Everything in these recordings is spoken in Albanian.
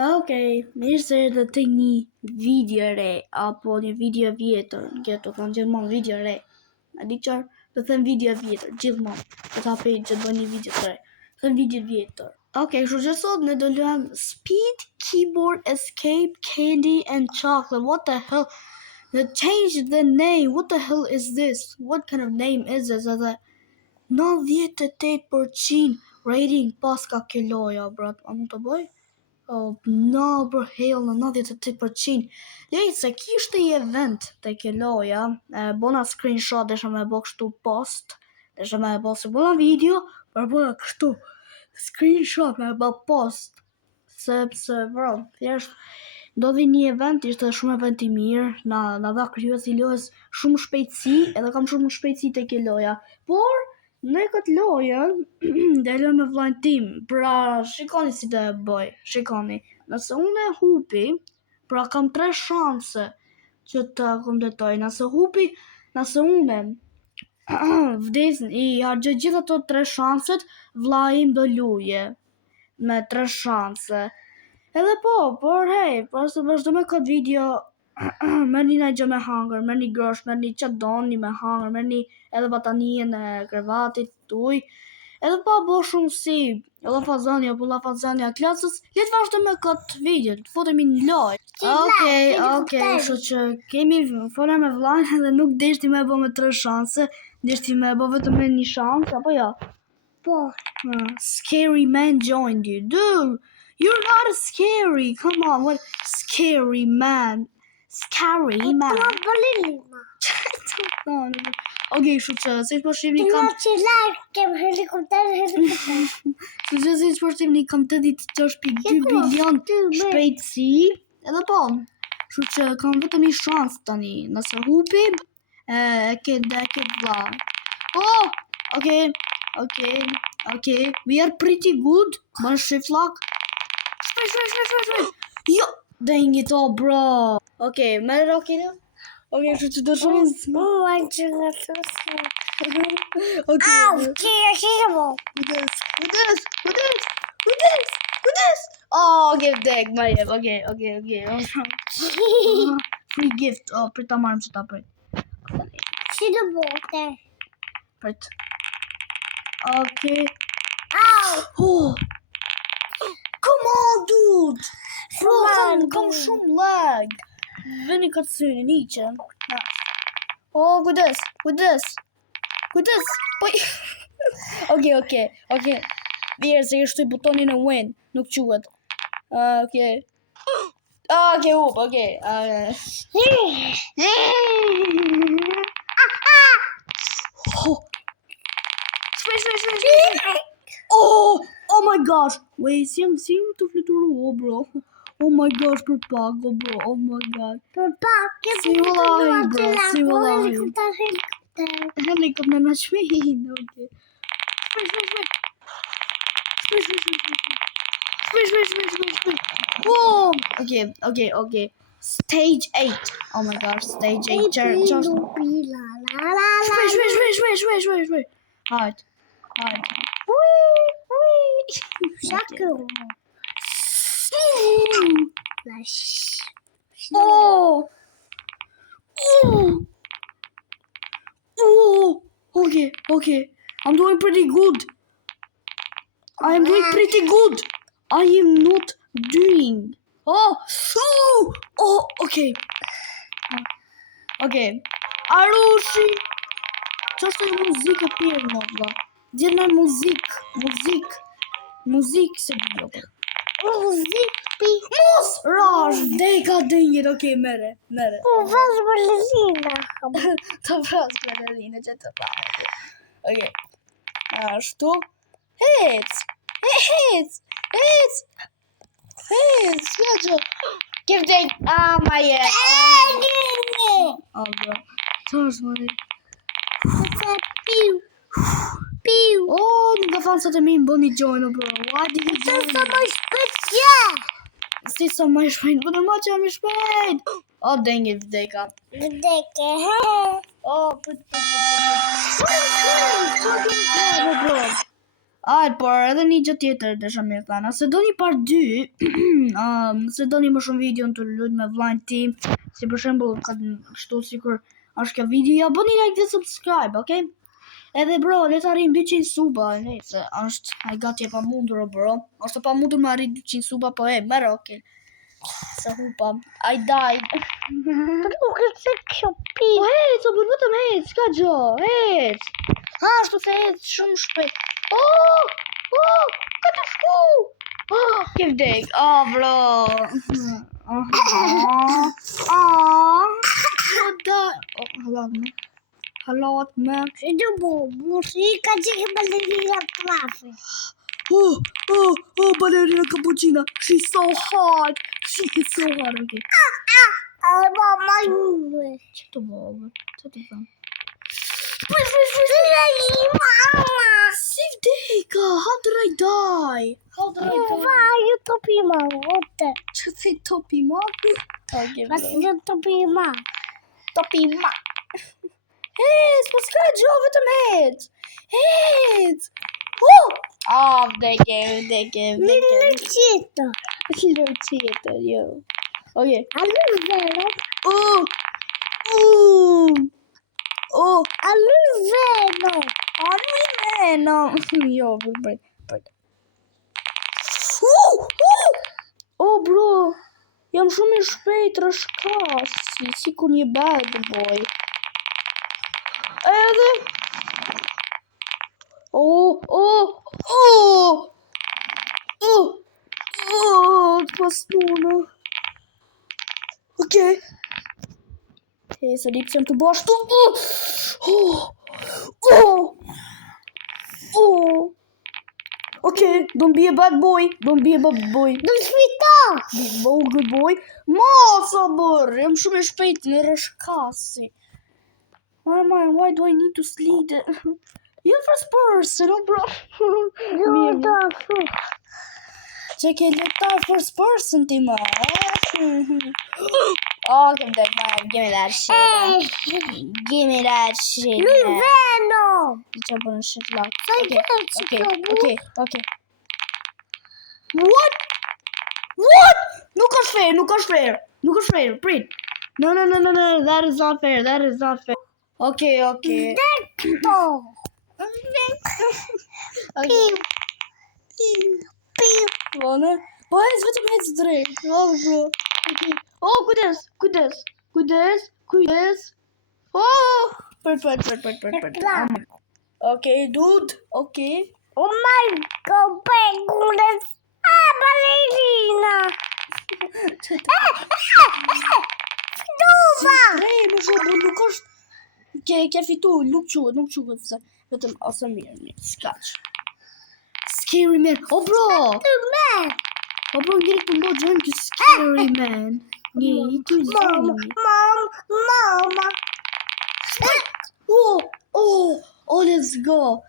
Okej, mirë se erdhe të një video re, apo një video vjetër, këto kanë gjithmonë video re. A di çfarë? Do them video vjetër, gjithmonë. Do ta bëj që të bëj një video të re. Them video vjetër. Okej, kështu që sot ne do luajm Speed, Keyboard, Escape, Candy and Chocolate. What the hell? They changed the name. What the hell is this? What kind of name is this? Edhe 98% rating pas ka kjo loja, bro. A mund të bëj? Oh, no, bro, hell, në 98%. Lejtë se kishte i event të kjo loja, bona screenshot, desha me bo kështu post, desha me bo se bona video, për bona kështu screenshot me bo post, sepse, bro, thjesht, ndodhi një event, ishte shumë event i mirë, na dha kryes i lojës shumë shpejtësi, edhe kam shumë shpejtësi të kjo loja, por, në këtë lojën, dhe lojë me vllajën tim, pra shikoni si të bëj, shikoni, nëse unë e hupi, pra kam 3 shanse që të kompletoj, nëse unë vdes, i harxoj gjithë ato 3 shanset, vllai im do luje, me 3 shanse, edhe por hej, por se vazhdo me këtë video, merrni një gjë me hangër, merrni grosh, merrni çfarë doni me hangër, merrni edhe batanien e krevatit, tuj, edhe pa bo shumë si llafazania apo llafazania klasës, le të vazhdo me këtë video, të futemi në lojë. Okej, kështu që kemi fola me vllajën edhe nuk deshti me bo me 3 shanse, deshti me bo vetëm me 1 shans, apo jo? Po. Scary man joined you. Dude, you're not scary. Come on, what scary man? Scary man. Okej, kështu që si po shihni kam helikopter. Kështu që si po shihni kam 86.2 bilion shpejtësi, edhe po. Kështu që kam vetëm një shans tani, nëse hupi, e ke vlla. Oh, okay, we are pretty good. Ban shiflak. Shpej. Jo, dang it all, bro. Okay, merë rokin. Okay, kështu që do shumë. Oh, give deck, my jeb. Okay. Free gift. Oh, prita marrëm që ta prit. Si do bote? Prit. Okay. Au! Oh. Come on, dude. Bro, kam shumë lag. Veni këtë syni, niqe. Oh, kujdes. Po. Okay. Vjerë se kështu i butonin e win, nuk quhet. Okay. Okay, okay. Oh my gosh. Wait, si të fluturu, bro. Oh my gosh, për pago, bro. Oh my god. Për pak, Si vëllahi, bro. Si vëllahi. Helikopter në shpejt. Okay. Shpej. Oh. Okay. Stage 8. Oh my gosh, stage 8. Shpej. Hajt. Shakru. Okay. I'm doing pretty good. I am doing pretty good. I am not doing. Okay. Arushi. Ç'është kjo muzikë e pirë më valla? Djena muzikë se di jo. Mos rash, deka dingit, okay, mere. Po vazh balerina. Të vras balerina që të bëjë. Okay. Ashtu. Hec. Gjë. Give day. My Oh, bro. Ç'është më? Piu. Oh, nuk ka fanë sa të mi më bëni join, bro. Why did you join? Sa më shpejt je. Si sa më shpejt, po normal që jam i shpejt. Oh, dang it, vdeka. Vdeke. Oh, bro. Aj, por edhe një gjë tjetër desha më thënë. Nëse doni part 2, nëse doni më shumë video të luajt me vllajën tim, si për shembull kështu sikur është kjo video, ja bëni like dhe subscribe, okay? Edhe bro, le të arrijm 200 suba, nëse është ai gati e pamundur bro. Është e pamundur me arrit 200 suba, po merr, okay. Sa hupa. Ai daj. Nuk është kjo pi. Po hec, po vetëm hec, s'ka gjë, hec. Ashtu se hec shumë shpejt. Ka të shku. Ke vdek, bro. Halat me. Që të musika që ke balerina trafi. Ballerina cappuccina. She's so hot. She is so hot, okay. Mama juve. Që të bëve? Që të thëmë? Mama. Si vdeka, how did I die? Vai, topi mama. Që si topi ma? Mas jo topi ma. Topi ma. Hec, po s'ka gjë, vetëm hec. Hec. Vdeke. Lëqito. Lëqito, jo. Okay. Allora vero. Almeno. Jo, break. Bro. Jam shumë I shpejt rëshkas, si kur një bad boy. Edhe. Të pasnuna. Okay. Se lipsem të bashtu. Okay, don't be a bad boy. Don't fita. Be a good boy. Masa bërë, jam shumë I shpejt në rëshkasi. Why do I need to sleep? You're first person, bro. Që ke leta first person ti ma. Okay, give me that shit. Give me that shit. Veno. Që bërë shit lock. Okay. What? Nuk është fair. Prit. No. That is not fair. Okay. Detto. Bone. Boys, vetëm hec drejt. Bro. Okay. Kujdes. Prit. Okay, dude. Okay. Oh my god, penguins. Ballerina. Duva. Më shumë, nuk është... Ke fitu, nuk quhet se... Vetëm ose mirë, s'kaq. Scary man. Bro, njëri të mbo gjënë kë scary man. Njëri të zoni. Mama. Let's go.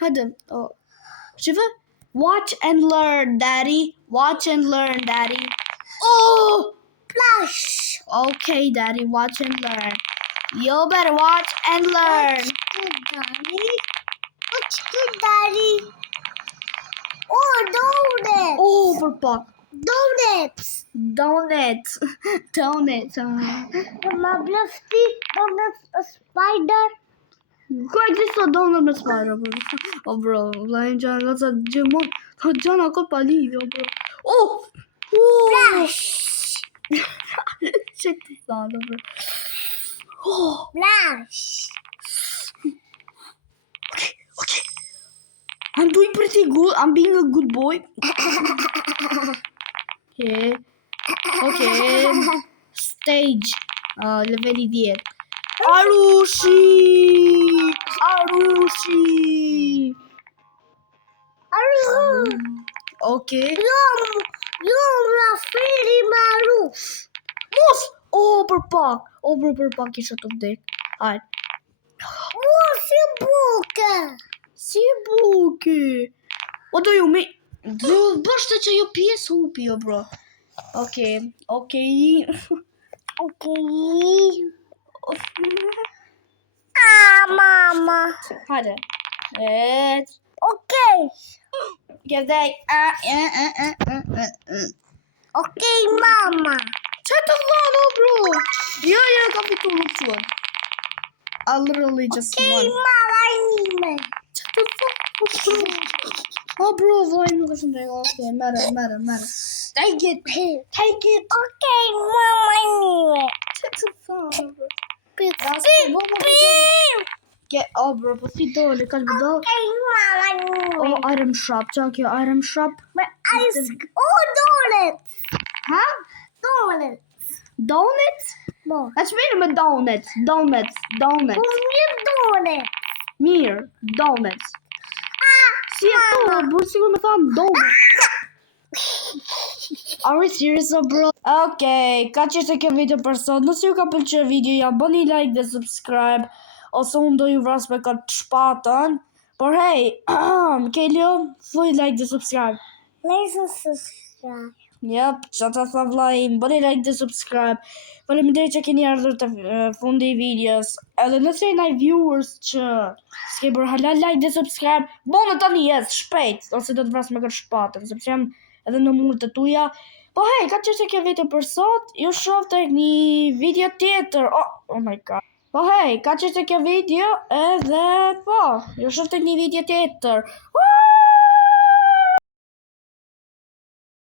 Hadi. Shiva? Watch and learn, daddy. Plush. Okay, daddy, watch and learn. You better watch and learn. What's good, daddy? Donuts. Papa. Donuts. Ma blafti donuts a spider. Ko există donut me spider, bro. Bro, la inja gaza gemon. Gjana ka palivio, bro. Flash. Që të thada, bro. Flash. Okay. I'm doing pretty good. I'm being a good boy. Okay. Stage. Leveli 10. Arushi. Okay. Jom la feri maruf. Mos! Për pak isha të vdek. Hajde. Si buke. What do you mean? Bështë që jo pjesë hupi, bro. Okay. Mama. Hajde. Ec. Okej. Gjedhej. Okej, mama. Që të dhano, bro? Ja, ka fitu nuk quen. I literally just Okej, won. mama, anime. Që të dhano, bro? Oh, bro, voj, nuk është në rregull. Okej, merë. Take it. Okej, mama, anime. Që të dhano, bro? Pip. Oh, bro, po si dole, ka në do? Okej, mama, anime. Oh, item shop, që kjo item shop? Donut. Ha? Donut. Donut? Mo. That's mean me donuts. Donuts. Donut. Mirë, donuts. Si e to, bro, sigur me thamë donut. Are we serious, bro? Okay, ka që kjo video për sot. Nëse ju ka pëlqyer video, ja bëni like dhe subscribe. Ose unë do ju vras me këtë shpatën. Por hey, Kelio, thuj like dhe subscribe. Like and subscribe. Yep, që të tha vlajim, bëni like dhe subscribe. Faleminderit që keni ardhur të fundi i videos. Edhe nëse jeni viewers që s'ke bërë hala like dhe subscribe, bëni tani shpejt, ose do të vras me këtë shpatën, sepse jam edhe në murët e tuja. Po hey, ka qështë kjo video për sot, ju shoh tek një video tjetër. Oh my god. Po hey, ka qështë kjo video edhe po, ju shoh tek një video tjetër.